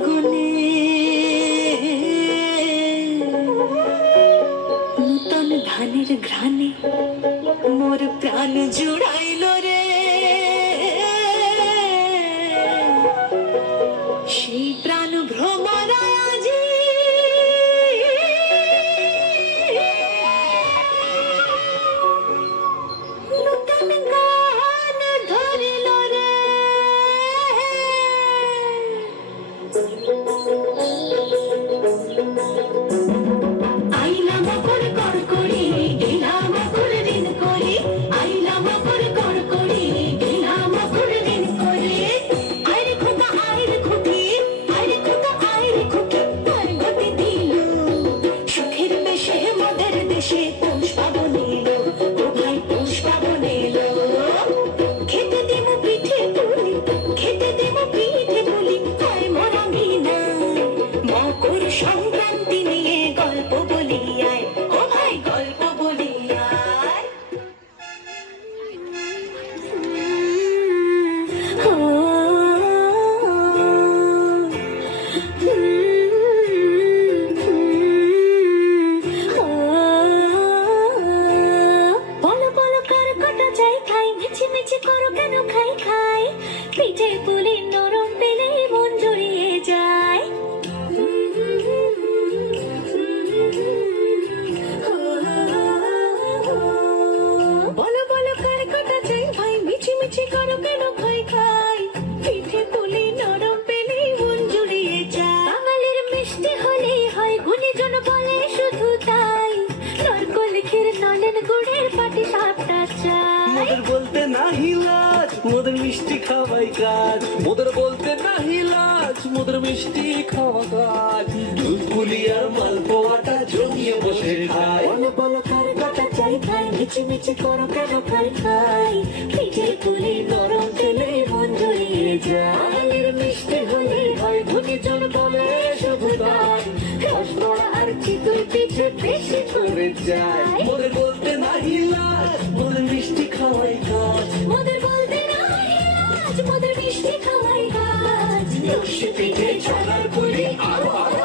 গগনে নূতন ধানের ঘ্রাণে মোর প্রাণ জুড়াইল রে, সেই প্রাণ ভ্রমরায় আজি নূতন গান ধরিল রে। আইলাম কর কর করি গেলাম কর দিন করি, আইলাম কর কর করি গেলাম কর দিন করি। আইরে খোকা আইরে খুকি, আইরে খোকা আইরে খুকি, তার গতি দিল সুখের বেশে মদের দেশে পৌষ পাবন এলো, ও ভাই পৌষ পাবন এলো। খেতে দেব পিঠে পুলি, খেতে দেব পিঠে পুলি, হয় মরা মিনা মকর সংক্রান্তি নিয়ে গল্প বলি আয়, ও ভাই গল্প বলি আয়। বলো বলো কার কটা চাই খাই, মিছি মিছি করো কেন খাই খাই, পিঠে পুলি নরম পেলে মন জড়িয়ে যায়। বলো বলো কার কটা চাই ভাই, মিছি মিছি করো কেন খাই খাই, পিঠে পুলি নরম পেলে মন জুড়িয়ে যায়। বাঙালির মিষ্টি হলে হয় গুণীজন বলে শুধু তাই, নরকল ক্ষীর নলেন গুড়ের পাটি সাপটা চাই। মোদের বলতে নাহি লাজ, মোদের মিষ্টি খাওয়াই কাজ, মোদের বলতে নাহি লাজ, মোদের মিষ্টি খাওয়া কাজ। দুধ পুলি আর মালপোয়াটা জমিয়ে বসে খায়। বলো বলো কার কটা চাই খাই, মিছি মিছি করো কেন খাই খাই, পিঠে পুলি নরম তেলে মন জড়িয়ে যায়। বাঙালির মিষ্টি হলে হয় গুণীজন বলে শুধু তাই, রসবড়া আর চিতই পিঠে বেশি করে যায়। মোদের বলতে নাহি লাজ, মোদের মিষ্টি খাওয়াই কাজ। মোদের বলতে নাই লাজ, মোদের মিষ্টি খাওয়াই কাজ। লস্যি পিঠে ছড়ার পুলি আরো আরো